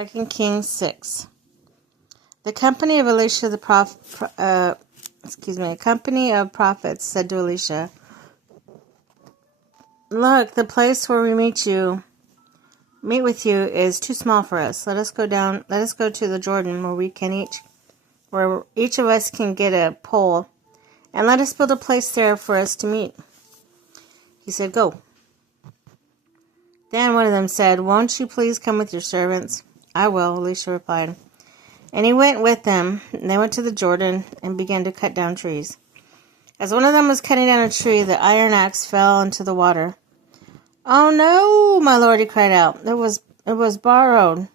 2 Kings 6. The company of Elisha the a company of prophets said to Elisha, "Look, the place where we meet with you is too small for us. Let us go to the Jordan where each of us can get a pole, and let us build a place there for us to meet." He said, "Go." Then one of them said, "Won't you please come with your servants?" "I will," Elisha replied. And he went with them, and they went to the Jordan and began to cut down trees. As one of them was cutting down a tree, the iron axe fell into the water. "Oh no, my lord," he cried out. It was borrowed."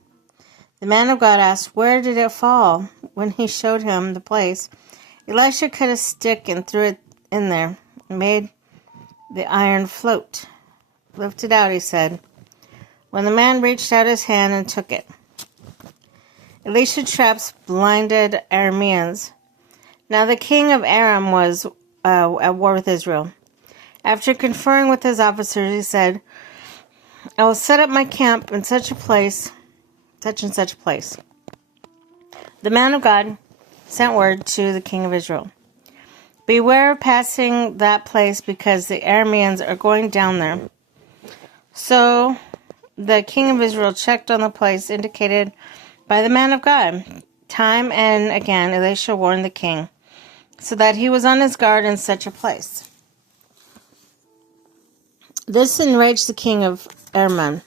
The man of God asked, "Where did it fall?" When he showed him the place, Elisha cut a stick and threw it in there, and made the iron float. "Lift it out," he said. When the man reached out his hand and took it, Elisha traps blinded Arameans. Now the king of Aram was at war with Israel. After conferring with his officers, he said, "I will set up my camp in such and such a place." The man of God sent word to the king of Israel, "Beware of passing that place, because the Arameans are going down there." So the king of Israel checked on the place indicated by the man of God. Time and again, Elisha warned the king, so that he was on his guard in such a place. This enraged the king of Aram.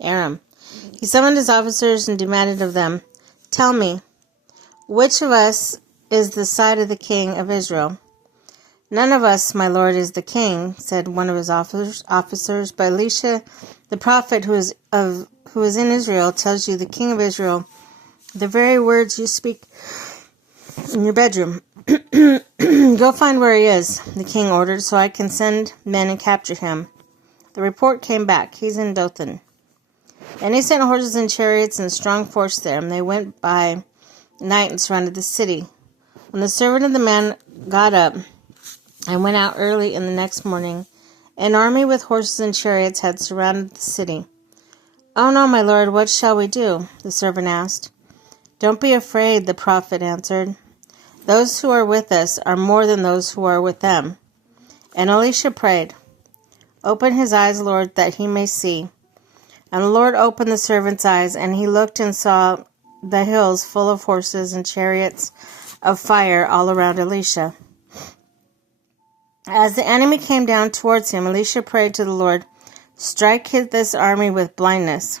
He summoned his officers and demanded of them, "Tell me, which of us is the side of the king of Israel?" "None of us, my lord, is the king," said one of his officers. "But Elisha, the prophet who is in Israel, tells you, the king of Israel, the very words you speak in your bedroom." "Go find where he is," the king ordered, "so I can send men and capture him." The report came back, "He's in Dothan." And he sent horses and chariots and a strong force there, and they went by night and surrounded the city. When the servant of the man got up and went out early in the next morning, an army with horses and chariots had surrounded the city. "Oh no, my lord, what shall we do?" the servant asked. "Don't be afraid," the prophet answered. "Those who are with us are more than those who are with them." And Elisha prayed, "Open his eyes, Lord, that he may see." And the Lord opened the servant's eyes, and he looked and saw the hills full of horses and chariots of fire all around Elisha. As the enemy came down towards him, Elisha prayed to the Lord, "Strike this army with blindness."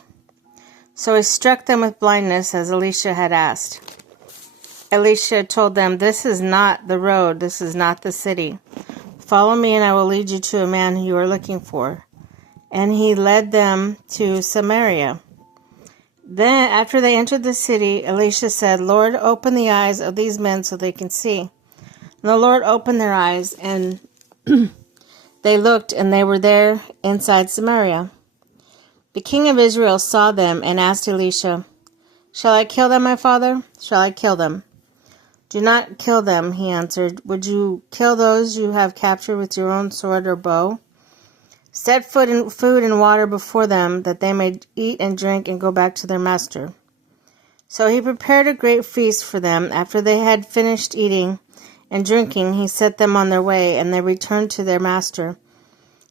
So he struck them with blindness, as Elisha had asked. Elisha told them, "This is not the road, this is not the city. Follow me, and I will lead you to a man who you are looking for." And he led them to Samaria. Then, after they entered the city, Elisha said, "Lord, open the eyes of these men so they can see." And the Lord opened their eyes, and they looked, and they were there inside Samaria. The king of Israel saw them and asked Elisha, "Shall I kill them, my father? Shall I kill them?" "Do not kill them," he answered. "Would you kill those you have captured with your own sword or bow? Set food and water before them, that they may eat and drink and go back to their master." So he prepared a great feast for them. After they had finished eating and drinking, he set them on their way, and they returned to their master.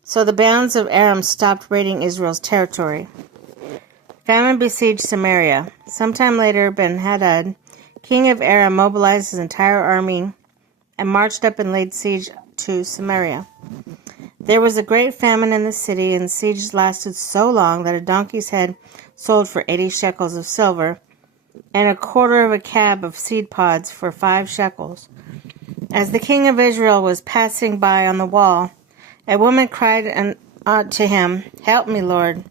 So the bands of Aram stopped raiding Israel's territory. Famine besieged Samaria. Sometime later, Ben-Hadad, king of Aram, mobilized his entire army and marched up and laid siege to Samaria. There was a great famine in the city, and the siege lasted so long that a donkey's head sold for 80 shekels of silver, and a quarter of a cab of seed pods for 5 shekels. As the king of Israel was passing by on the wall, a woman cried to him, "Help me, Lord,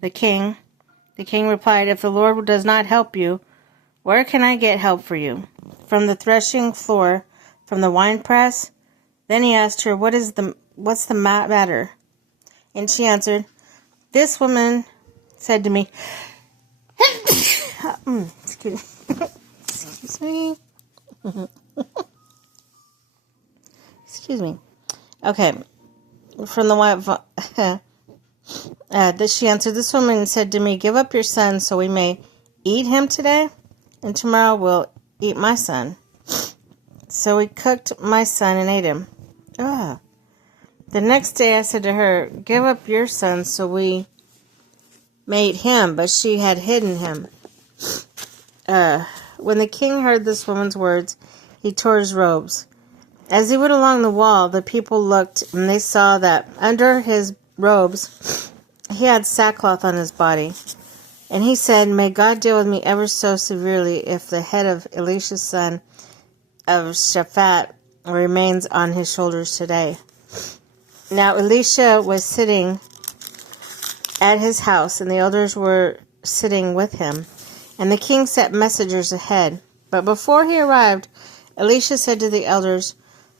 the king." The king replied, "If the Lord does not help you, where can I get help for you? From the threshing floor, from the winepress?" Then he asked her, What's the matter?" And she answered, "This woman said to me," excuse me. Excuse me. Okay. From the wife, she answered, "This woman said to me, 'Give up your son so we may eat him today, and tomorrow we'll eat my son. So we cooked my son and ate him. Ugh. The next day I said to her, give up your son so we may eat him, but she had hidden him. When the king heard this woman's words, he tore his robes. As he went along the wall, the people looked, and they saw that under his robes he had sackcloth on his body. And he said, may God deal with me ever so severely if the head of Elisha's son of Shaphat remains on his shoulders today. Now Elisha was sitting at his house, and the elders were sitting with him. And the king sent messengers ahead. But before he arrived, Elisha said to the elders,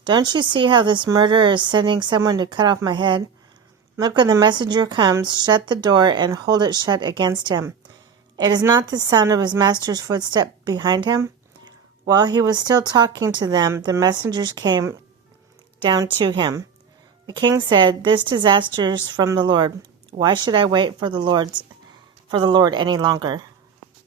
don't you see how this murderer is sending someone to cut off my head? Look, when the messenger comes, shut the door and hold it shut against him. It is not the sound of his master's footstep behind him? While he was still talking to them, the messengers came down to him. The king said, this disaster is from the Lord. Why should I wait for the Lord any longer?